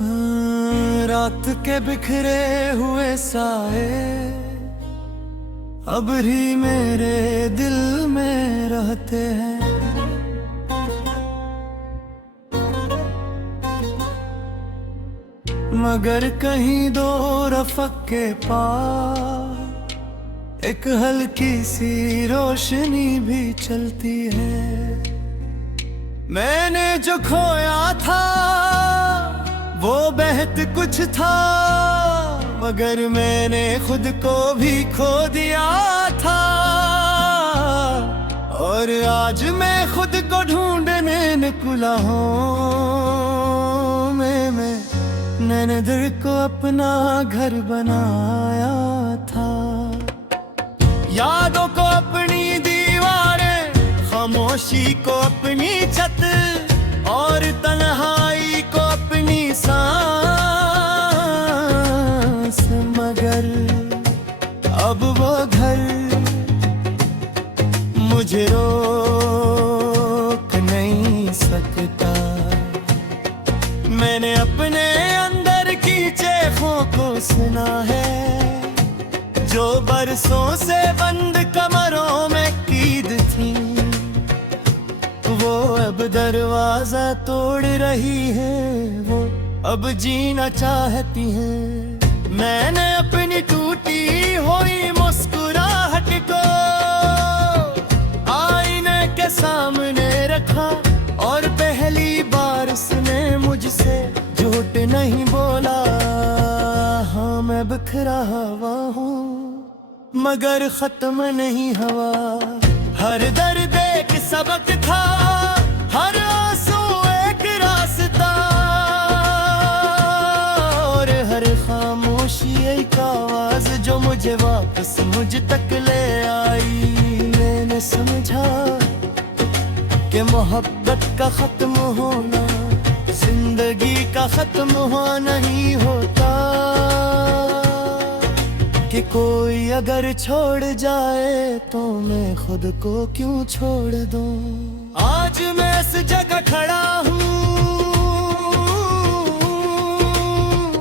रात के बिखरे हुए साए अब ही मेरे दिल में रहते हैं। मगर कहीं दो रफ़क़ के पास एक हल्की सी रोशनी भी चलती है। मैंने जो खोया था वो बेहद कुछ था, मगर मैंने खुद को भी खो दिया था। और आज मैं खुद को ढूंढने निकला हूँ। मैंने दिल को अपना घर बनाया था। यादों को अपनी दीवारें, खामोशी को अपनी छत, और तन्हाई को अपनी सांस। मगर अब वो घर मुझे रोक नहीं सकता। मैंने अपने अंदर की चेखों को सुना है, जो बरसों से बंद कमरों में कीद थी। वो अब दरवाजा तोड़ रही है, वो अब जीना चाहती है। मैंने अपनी टूटी हुई मुस्कुराहट को आईने के सामने रखा, और पहली बार उसने मुझसे झूठ नहीं बोला। हाँ, मैं बिखरा हुआ हूँ मगर खत्म नहीं हवा। हर दर्द एक सबक था, हर आंसू एक रास्ता, और हर खामोशी एक आवाज जो मुझे वापस मुझ तक ले आई। मैंने समझा कि मोहब्बत का खत्म होना जिंदगी का खत्म हुआ नहीं होता। कि कोई अगर छोड़ जाए तो मैं खुद को क्यों छोड़ दूं। आज मैं इस जगह खड़ा हूँ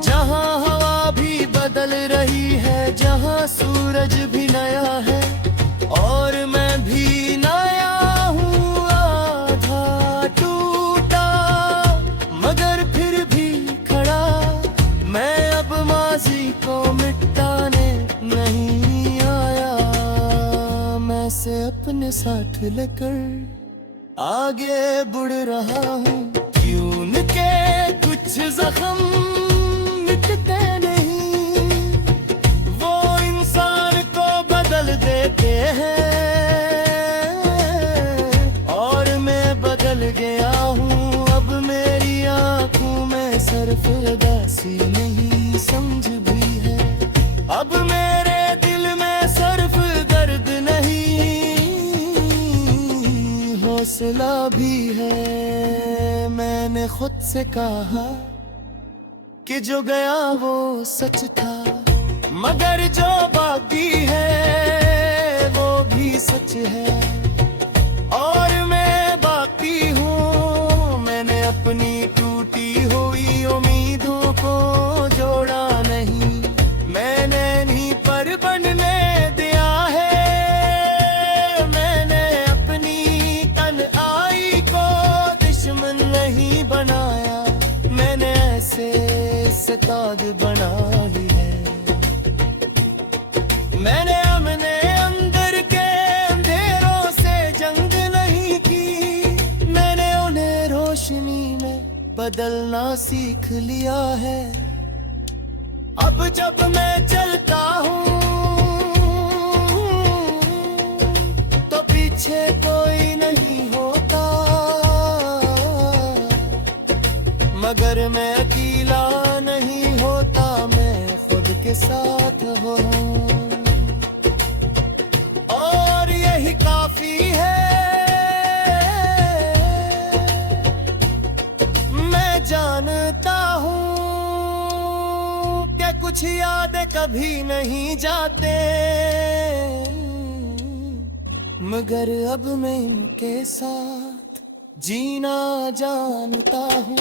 जहाँ हवा भी बदल रही है, जहाँ सूरज भी नया है और मैं भी नया हूँ। आधा टूटा मगर फिर भी खड़ा, मैं अब माजी को मिटाने नहीं आया। मैं से अपने साथ लेकर आगे बढ़ रहा हूँ। क्यों के कुछ जख्म मिटते नहीं, वो इंसान को बदल देते हैं। और मैं बदल गया हूँ, अब मेरी आँखों में सिर्फ उदासी नहीं समझ भी है। अब मेरे दिल में सिर्फ दर्द नहीं, हौसला भी है। मैंने खुद से कहा कि जो गया वो सच था, मगर जो बाकी है वो भी सच है। और मैं बाकी हूँ, मैंने अपनी टूटी हुई उम्मीदों को जोड़ा नहीं, मैंने नहीं पर बनने दिया है। मैंने अपनी तन्हाई को दुश्मन नहीं बनाया, मैंने ऐसे ताज बनाई है। मैंने अपने अंदर के अंधेरों से जंग नहीं की, मैंने उन्हें रोशनी में बदलना सीख लिया है। अब जब मैं चलता हूँ तो पीछे कोई नहीं होता, मगर मैं अकेला नहीं होता, मैं खुद के साथ हूँ। और यही काफी है, मैं जानता हूँ कि कुछ यादें कभी नहीं जाते, मगर अब मैं इनके साथ जीना जानता हूँ।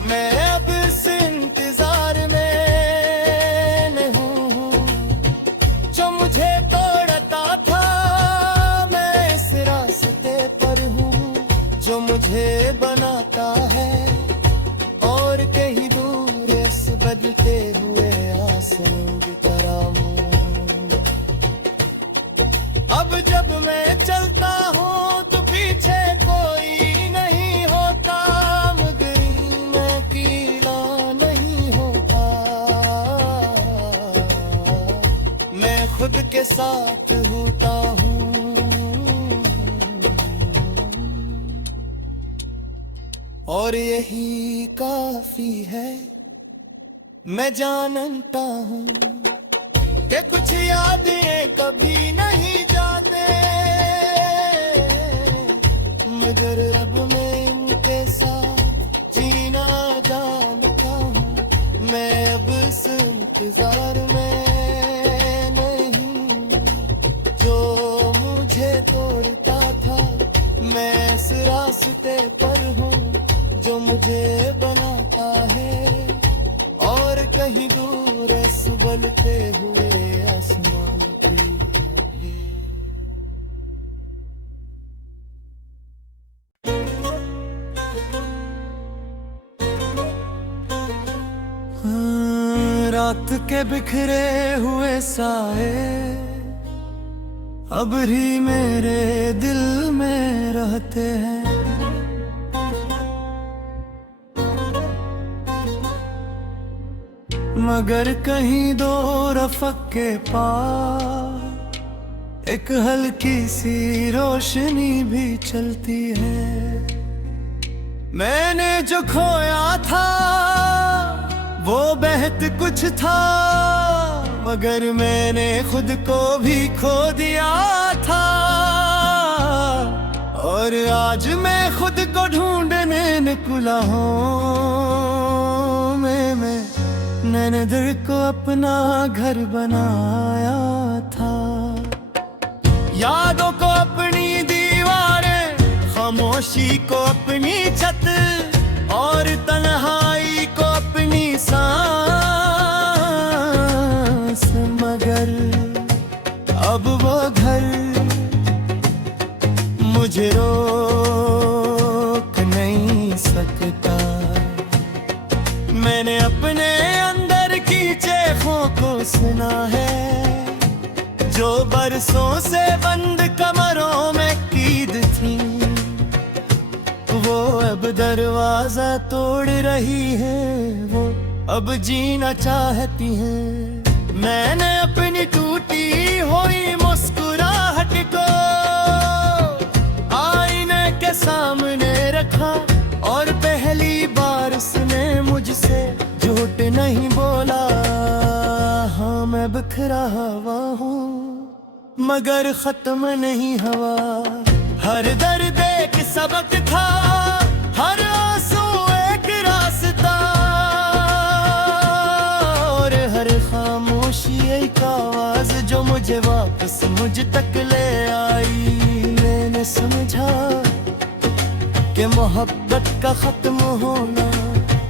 मैं अब इस इंतजार में नहीं हूँ जो मुझे तोड़ता था। मैं इस रास्ते पर हूँ जो मुझे बनाता है, और कहीं दूर इस बदलते हुए आसमान की तरह हूँ। अब जब मैं चलता हूँ तो पीछे कोई नहीं होता, मगर मैं अकेला नहीं होता। मैं खुद के साथ होता हूँ, और यही काफी है। मैं जानता हूँ कि कुछ यादें कभी नहीं जाते, मगर अब मैं इनके साथ जीना जानता हूँ। मैं अब इस इंतजार में नहीं जो मुझे तोड़ता था। मैं इस रास्ते पर हूँ जो मुझे बनाता है, और कहीं दूर इस बलते हुए आसमान पे। रात के बिखरे हुए साए अब ही मेरे दिल में रहते हैं। मगर कहीं दो रफ़क़ के पार एक हल्की सी रोशनी भी चलती है। मैंने जो खोया था वो बेहद कुछ था, मगर मैंने खुद को भी खो दिया था। और आज मैं खुद को ढूंढने निकला हूँ। मैंने दिल को अपना घर बनाया था, यादों को अपनी दीवारें, खामोशी को अपनी छत, और तन्हाई को अपनी सांस। मगर अब वो घर मुझे रोक नहीं सकता। मैंने अपने अंदर की चेखों को सुना है, जो बरसों से बंद कमरों में कीद थी। वो अब दरवाजा तोड़ रही है, वो अब जीना चाहती है। मैंने अपनी टूटी हुई मुस्कुराहट को आईने के सामने रखा, और पहली बार उसने मुझसे झूठ नहीं बोला। हाँ मैं बिखरा हुआ हूँ मगर खत्म नहीं हवा। हर दर्द एक सबक था, हर आंसू एक रास्ता, और हर खामोशी एक आवाज जो मुझे वापस मुझ तक ले आई। मैंने समझा कि मोहब्बत का खत्म होना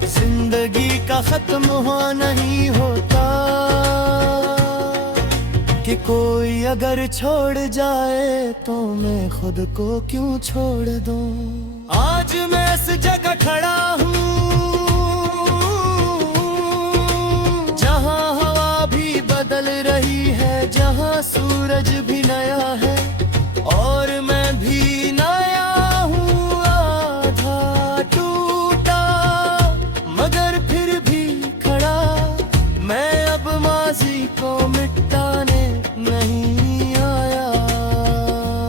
जिंदगी का खत्म हुआ नहीं होता, कि कोई अगर छोड़ जाए तो मैं खुद को क्यों छोड़ दूं। आज मैं इस जगह खड़ा हूँ जहाँ हवा भी बदल रही है, जहाँ सूरज भी नया है और मैं भी नया हूँ। आधा टूटा मगर फिर भी खड़ा, मैं अब माजी को मिटाने नहीं आया।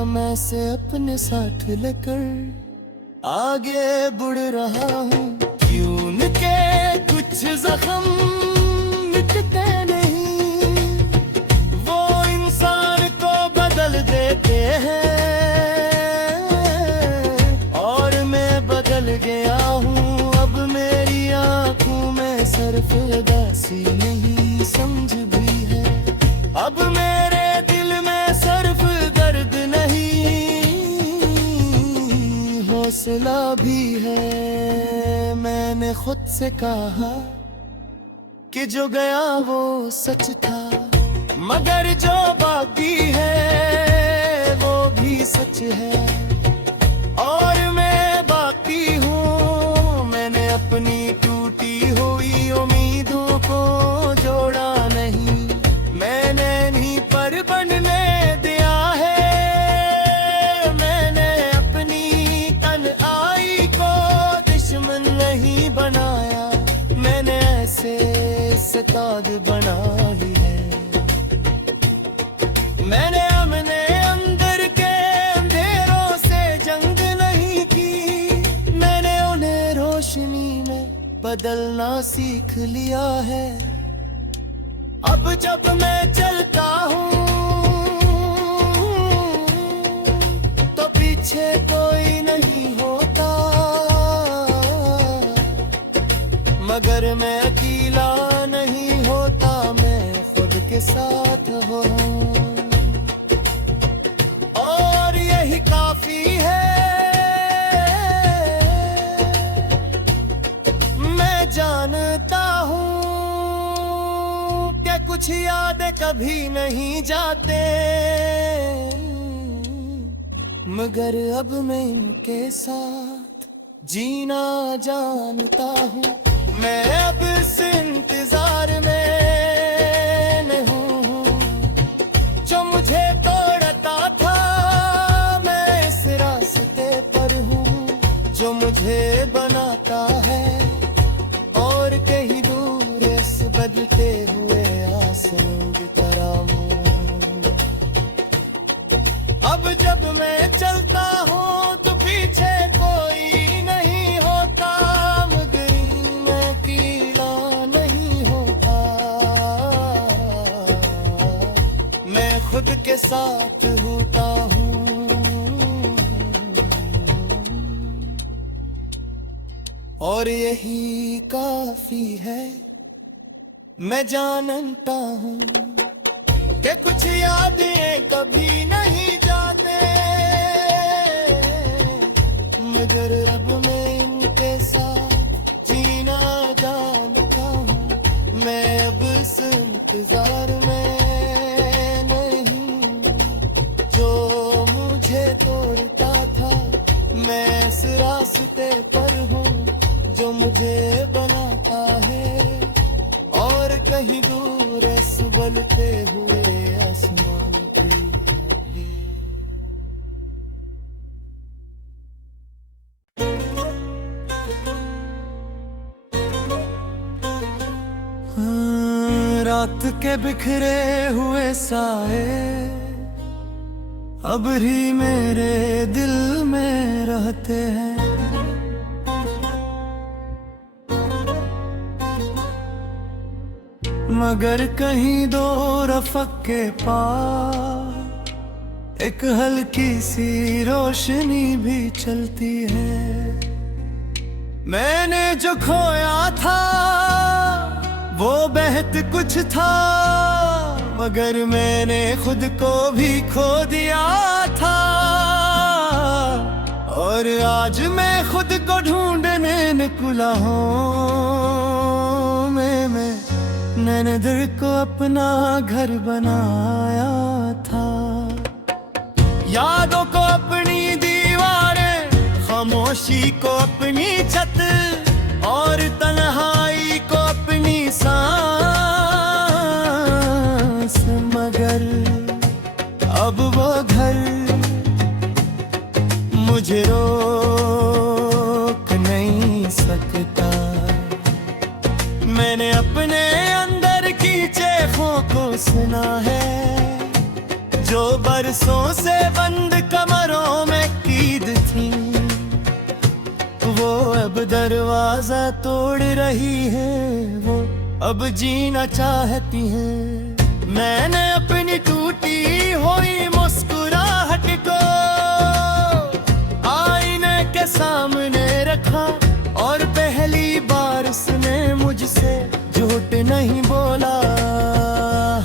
मैं से अपने साथ लेकर आगे बढ़ रहा हूँ। क्यों के कुछ जख्म मिटते नहीं, वो इंसान को बदल देते हैं, और मैं बदल गया हूँ। अब मेरी आँखों में सिर्फ उदासी नहीं समझ भी है, अब मेरे दिल में सिर्फ दर्द नहीं हौसला भी है। मैंने खुद से कहा कि जो गया वो सच था, मगर जो बाकी है वो भी सच है। और मैं बाकी हूँ, मैंने अपनी टूटी हुई उम्मीदों को जोड़ा नहीं, मैंने नहीं पर बनने दिया है। मैंने अपनी तन्हाई को दुश्मन नहीं बनाया, मैंने ऐसे सितार बना ही है। मैंने अपने अंदर के अंधेरों से जंग नहीं की, मैंने उन्हें रोशनी में बदलना सीख लिया है। अब जब मैं चलता हूँ तो पीछे कोई नहीं होता, मगर मैं अकेला नहीं होता, मैं खुद के साथ हूँ और यही काफी है। मैं जानता हूँ कि कुछ यादें कभी नहीं जाते, मगर अब मैं इनके साथ जीना जानता हूँ। मैं अब इस इंतजार में नहीं हूँ जो मुझे तोड़ता था, मैं इस रास्ते पर हूँ जो मुझे बनाता है। और कहीं दूर इस बदलते हुए आसमान की तरह हूँ। अब जब मैं चलता हूँ तो पीछे कोई नहीं होता, मगर मैं अकेला नहीं होता, मैं खुद के साथ होता हूँ। और यही काफी है। मैं जानता हूँ कि कुछ यादें कभी नहीं जाते, मगर अब मैं इनके साथ जीना जानता हूँ। मैं अब इस इंतजार में नहीं जो मुझे तोड़ता था, मैं इस रास्ते पर हूँ जो मुझे बनाता है। और कहीं दूर इस बलते हुए आसमान पे रात के बिखरे हुए साए अब ही मेरे दिल में रहते हैं। मगर कहीं दो रफ़क़ के पास एक हल्की सी रोशनी भी चलती है। मैंने जो खोया था वो बेहद कुछ था, मगर मैंने खुद को भी खो दिया था। और आज मैं खुद को ढूंढने निकला हूँ। मैंने दिल को अपना घर बनाया था, यादों को अपनी दीवारें, खामोशी को अपनी छत, और तन्हाई को अपनी सांस। मगर अब वो घर मुझे रोक नहीं सकता। मैंने अपने अंदर की चेखों को सुना है जो बरसों से बंद कमरों में कैद थी। वो अब दरवाजा तोड़ रही है, वो अब जीना चाहती है। मैंने अपनी टूटी हुई मुस्कुराहट को आईने के सामने रखा, और पहली बार उसने मुझसे झूठ नहीं बोला।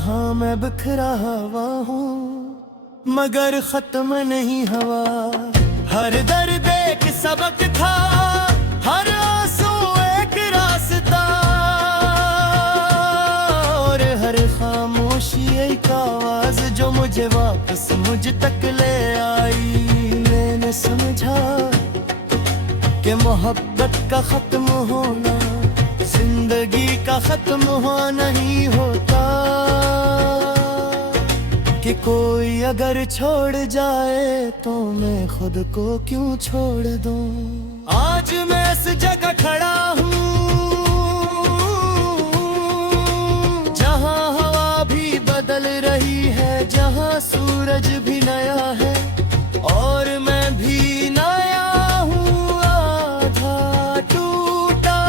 हाँ मैं बिखरा हुआ हूँ मगर खत्म नहीं हवा, हर दर्द एक सबक था, हर आंसू एक रास्ता, और हर खामोशी एक आवाज जो मुझे वापस मुझ तक ले आई। मैंने समझा कि मोहब्बत का खत्म होना जिंदगी का खत्म हुआ नहीं होता, कि कोई अगर छोड़ जाए तो मैं खुद को क्यों छोड़ दूं। आज मैं इस जगह खड़ा हूँ जहाँ हवा भी बदल रही है, जहाँ सूरज भी नया है और मैं भी नया हूँ। आधा टूटा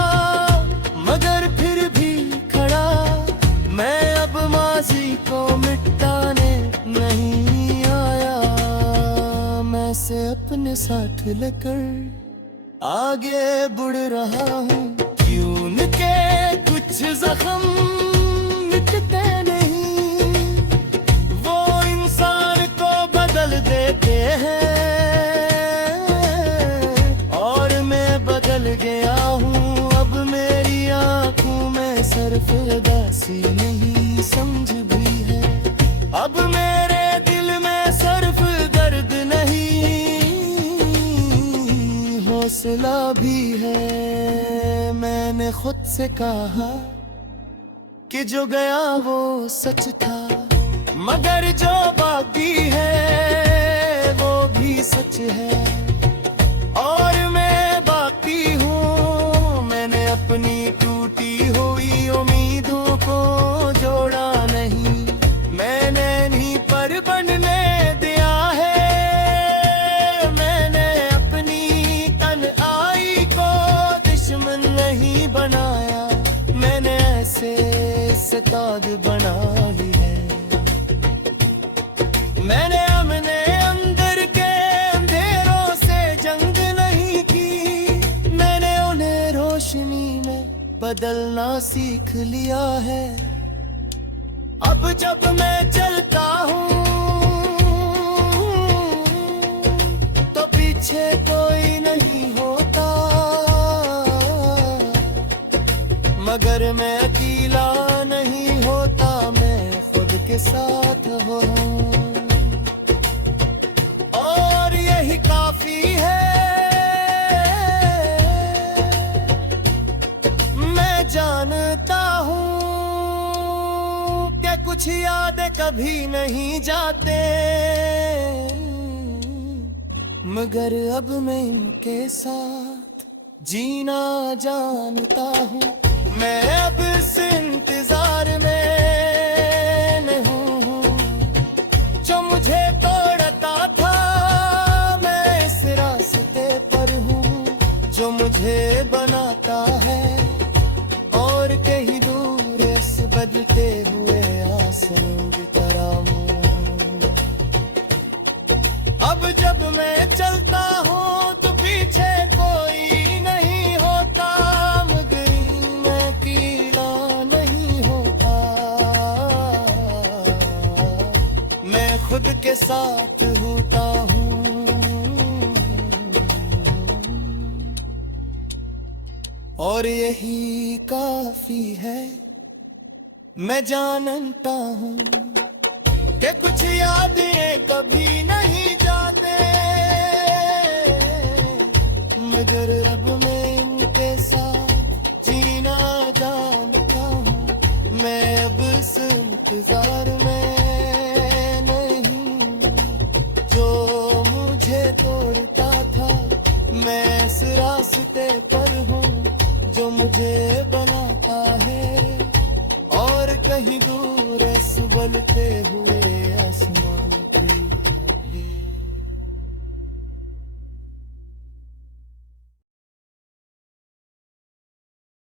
मगर फिर भी खड़ा, मैं अब माजी को मिटाने नहीं आया। मैं से अपने साथ लेकर आगे बढ़ रहा हूँ, क्यों के कुछ जख्म मिटते नहीं, वो इंसान को बदल देते हैं, और मैं बदल गया हूँ। अब मेरी आँखों में सिर्फ उदासी नहीं समझ भी है, अब मेरे दिल में सिर्फ दर्द नहीं हौसला भी है। मैंने खुद से कहा कि जो गया वो सच था, मगर जो बाकी है वो भी सच है, और मैं बाकी हूँ। मैंने अपनी टूटी हुई उम्मीदों को जोड़ा नहीं, मैंने नहीं पर बनने दिया है। मैंने अपनी तन्हाई को दुश्मन नहीं बनाया, मैंने ऐसे सितार बना ही है। मैंने अपने अंदर के अंधेरों से जंग नहीं की, मैंने उन्हें रोशनी में बदलना सीख लिया है। अब जब मैं चलता हूँ तो पीछे कोई नहीं होता, मगर मैं अकेला नहीं होता, मैं खुद के साथ हूँ, और यही काफी है। मैं जानता हूँ कि कुछ यादें कभी नहीं जाते, मगर अब मैं इनके साथ जीना जानता हूँ। मैं अब इस इंतजार में नहीं हूँ जो मुझे तोड़ता था, मैं इस रास्ते पर हूँ जो मुझे बनाता है, और कहीं दूर इस बदलते हुए आसमां की तरह हूँ। अब जब मैं चलता हूँ तो पीछे कोई नहीं होता, मगर मैं अकेला नहीं होता, मैं खुद के साथ होता हूँ, और यही काफी है। मैं जानता हूँ कि कुछ यादें कभी नहीं जाते, मगर अब मैं इनके साथ जीना जानता हूँ। मैं अब इस इंतजार में नहीं जो मुझे तोड़ता था, मैं इस रास्ते पर हूँ जो मुझे बनाता है, और कहीं दूर इस बलते हुए आसमां